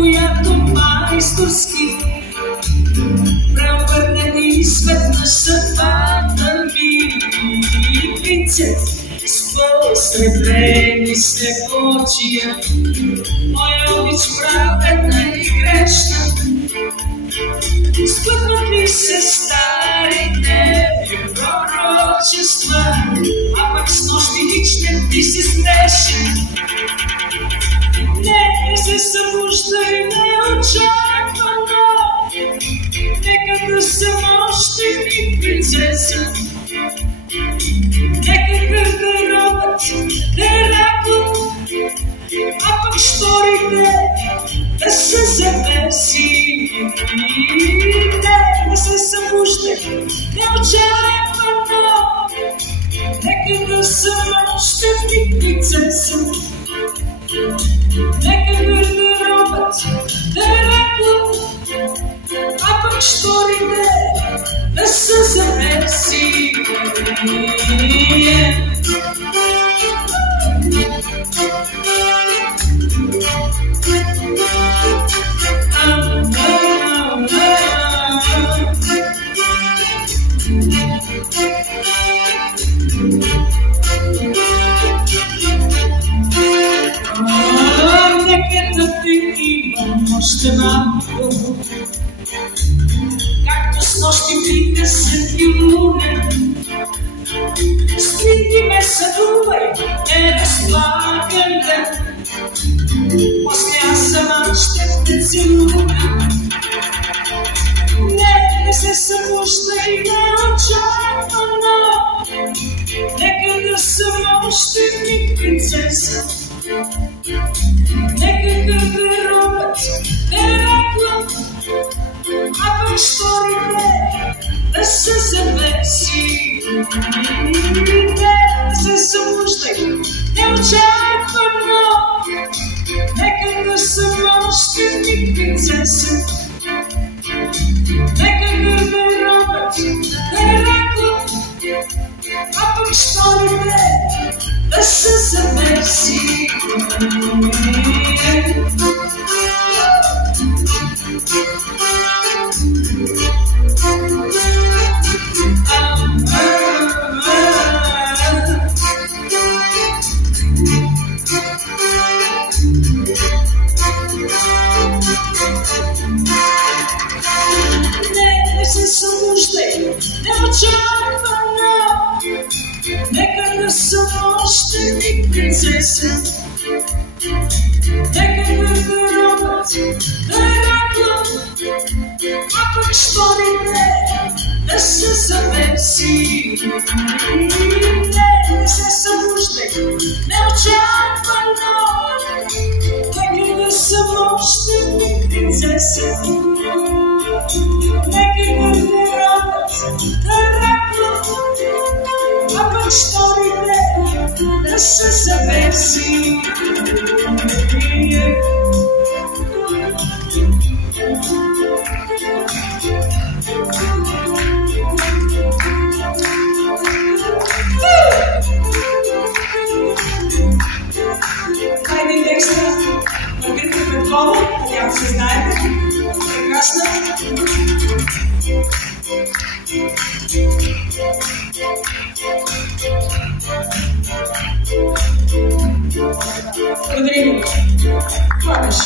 която майсторски преобърнени светна съдбата ми. Принцет с посребрени слепочия, моя обич праведна и грешна, спътват ли се старите пророчества, а пък с нощи личен ти се стеше. Не се събуждай неочаквано, нека да съм още миг принцеса, нека гардеробът да е ракъл, а пък шторите да се завеси. Не се събуждай неочаквано, нека да съм още миг принцеса, нека гардеробът да е ракъл, а пък шторите да се завеси. Нека да ти имам още малко, както с нощи притъсът и лунен. Стиги ме съдувай, не разплагам ден, после аз сама ще те целувам. Не се събуждай неочаквано, нека да съм още миг принцеса, нека гардеробът да е ракъл, а пък шторите да се завеси. Не се събуждай неочаквано, нека да съм още миг принцеса, нека гардеробът да е ракъл, а пък шторите да се завеси. Не се събуждай неочаквано, нека да съм още миг принцеса, нека гардеробът да е ракъл, а пък шторите да се завеси. Не се събуждай неочаквано, нека да съм още миг принцеса, нека гардеробът да е ракъл, а пък шторите да се завеси. Хайде текста Маргарита Петрова, надявам се знаете. Прекрасна. Благодаря ви. Това беше.